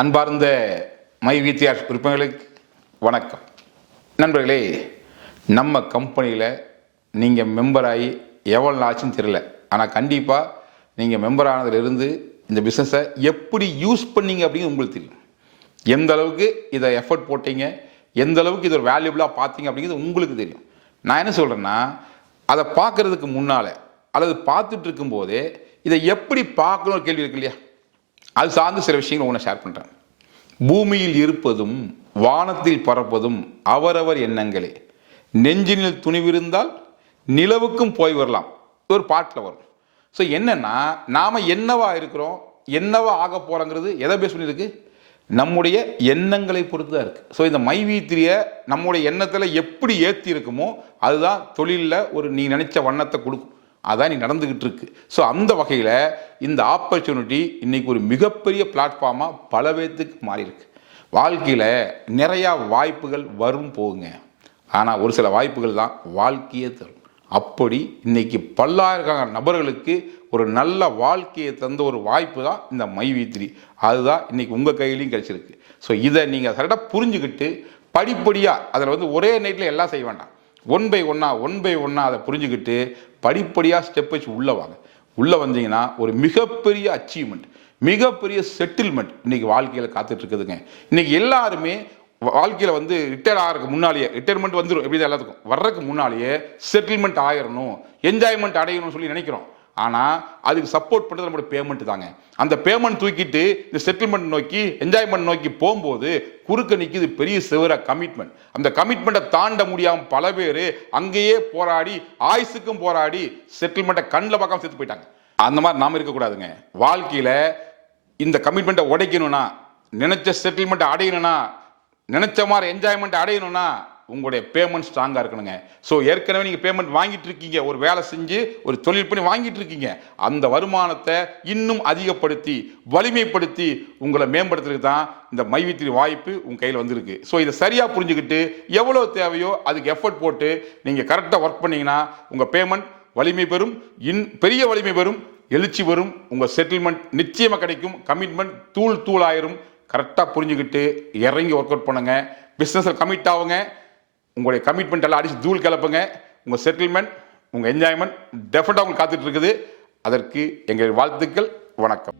அன்பார்ந்த மை வித்தியார் உறுப்பினர்களுக்கு வணக்கம். நண்பர்களே, நம்ம கம்பெனியில் நீங்கள் மெம்பர் ஆகி எவ்வளோ ஆச்சுன்னு தெரியல. ஆனால் கண்டிப்பாக நீங்கள் மெம்பர் ஆனதுலேருந்து இந்த பிஸ்னஸை எப்படி யூஸ் பண்ணீங்க அப்படிங்கிறது உங்களுக்கு தெரியும். எந்த அளவுக்கு இதை எஃபர்ட் போட்டீங்க, எந்த அளவுக்கு இது ஒரு வேல்யூபிளாக பார்த்தீங்க அப்படிங்கிறது உங்களுக்கு தெரியும். நான் என்ன சொல்கிறேன்னா, அதை பார்க்குறதுக்கு முன்னால் அல்லது பார்த்துட்டு இருக்கும்போதே இதை எப்படி பார்க்கணும் கேள்வி இருக்கு இல்லையா? அது சார்ந்து சில விஷயங்கள் உங்களை ஷேர் பண்ணுறேன். பூமியில் இருப்பதும் வானத்தில் பறப்பதும் அவரவர் எண்ணங்களே. நெஞ்சினில் துணிவிருந்தால் நிலவுக்கும் போய் வரலாம். ஒரு பாட்டில் வரும். ஸோ என்னன்னா, நாம் என்னவா இருக்கிறோம், என்னவா ஆக போகிறோங்கிறது எதை பேஸ் பண்ணியிருக்கு? நம்முடைய எண்ணங்களை பொறுத்து தான் இருக்குது. ஸோ இந்த மைவீத்திரியை நம்முடைய எண்ணத்தில் எப்படி ஏற்றி இருக்குமோ அதுதான் தொழிலில் ஒரு நீ நினைச்ச வண்ணத்தை கொடுக்கும். அதான் நீ நடந்துக்கிட்டு இருக்கு. ஸோ அந்த வகையில் இந்த ஆப்பர்ச்சுனிட்டி இன்னைக்கு ஒரு மிகப்பெரிய பிளாட்ஃபார்மாக பல பேத்துக்கு மாறி இருக்கு. வாழ்க்கையில் நிறையா வாய்ப்புகள் வரும் போகுங்க. ஆனால் ஒரு சில வாய்ப்புகள் தான் வாழ்க்கையே தரும். அப்படி இன்னைக்கு பல்லாயிரக்கணக்கான நபர்களுக்கு ஒரு நல்ல வாழ்க்கையை தந்த ஒரு வாய்ப்பு தான் இந்த மைவீத்திரி. அதுதான் இன்னைக்கு உங்கள் கையிலையும் கிடைச்சிருக்கு. ஸோ இதை நீங்கள் கரெக்டாக புரிஞ்சுக்கிட்டு படிப்படியாக அதில் ஒரே நைட்டில் எல்லாம் செய்ய வேண்டாம். ஒன் பை ஒன்னா அதை புரிஞ்சுக்கிட்டு படிப்படியாக ஸ்டெப் வச்சு உள்ளே வாங்க. உள்ளே வந்தீங்கன்னா ஒரு மிகப்பெரிய அச்சீவ்மெண்ட், மிகப்பெரிய செட்டில்மெண்ட் இன்னைக்கு வாழ்க்கையில் காத்துட்டு இருக்குதுங்க. இன்னைக்கு எல்லாருமே வாழ்க்கையில் ரிட்டையர் ஆகிறதுக்கு முன்னாலேயே, ரிட்டையர்மெண்ட் வந்துடும் எப்படி தான் எல்லாத்துக்கும், வர்றதுக்கு முன்னாலேயே செட்டில்மெண்ட் ஆயிடணும், என்ஜாய்மெண்ட் அடையணும்னு சொல்லி நினைக்கிறோம். ஆனால் அதுக்கு சப்போர்ட் பண்ணுறது நம்மளுடைய பேமெண்ட் தாங்க. அந்த பேமெண்ட் தூக்கிட்டு இந்த செட்டில்மெண்ட் நோக்கி, என்ஜாய்மெண்ட் நோக்கி போகும்போது குறுக்க நிற்கிது பெரிய சிவர கமிட்மெண்ட். அந்த கமிட்மெண்ட்டை தாண்ட முடியாமல் பல பேர் அங்கேயே போராடி, ஆயுசுக்கும் போராடி செட்டில்மெண்ட்டை கண்ணில் பார்க்காம செத்து போயிட்டாங்க. அந்த மாதிரி நாம் இருக்கக்கூடாதுங்க. வாழ்க்கையில் இந்த கமிட்மெண்ட்டை உடைக்கணும்னா, நினைச்ச செட்டில்மெண்ட்டை அடையணும்னா, நினைச்ச மாதிரி என்ஜாய்மெண்ட் அடையணும்னா உங்களுடைய பேமெண்ட் ஸ்ட்ராங்காக இருக்கணுங்க. ஸோ ஏற்கனவே நீங்கள் பேமெண்ட் வாங்கிட்டு இருக்கீங்க, ஒரு வேலை செஞ்சு ஒரு தொழில் பண்ணி வாங்கிட்டு இருக்கீங்க. அந்த வருமானத்தை இன்னும் அதிகப்படுத்தி வலிமைப்படுத்தி உங்களை மேம்படுத்துறதுக்கு தான் இந்த மைவீத்திரி வாய்ப்பு உங்கள் கையில் வந்திருக்கு. ஸோ இதை சரியாக புரிஞ்சுக்கிட்டு எவ்வளோ தேவையோ அதுக்கு எஃபர்ட் போட்டு நீங்கள் கரெக்டாக ஒர்க் பண்ணிங்கன்னா உங்கள் பேமெண்ட் வலிமை பெறும், பெரிய வலிமை பெறும், எழுச்சி வரும், உங்கள் செட்டில்மெண்ட் நிச்சயமாக கிடைக்கும், கமிட்மெண்ட் தூளாயிரும். கரெக்டாக புரிஞ்சுக்கிட்டு இறங்கி ஒர்க் அவுட் பண்ணுங்க, பிஸ்னஸில் கமிட் ஆகுங்க. உங்களுடைய கமிட்மெண்ட் எல்லாம் அடிச்சு தூள் கிளப்புங்க. உங்கள் செட்டில்மெண்ட், உங்கள் என்ஜாய்மெண்ட் டெஃபினட்டாக உங்களுக்கு காத்துட்டு இருக்குது. அதற்கு எங்கள் வாழ்த்துக்கள். வணக்கம்.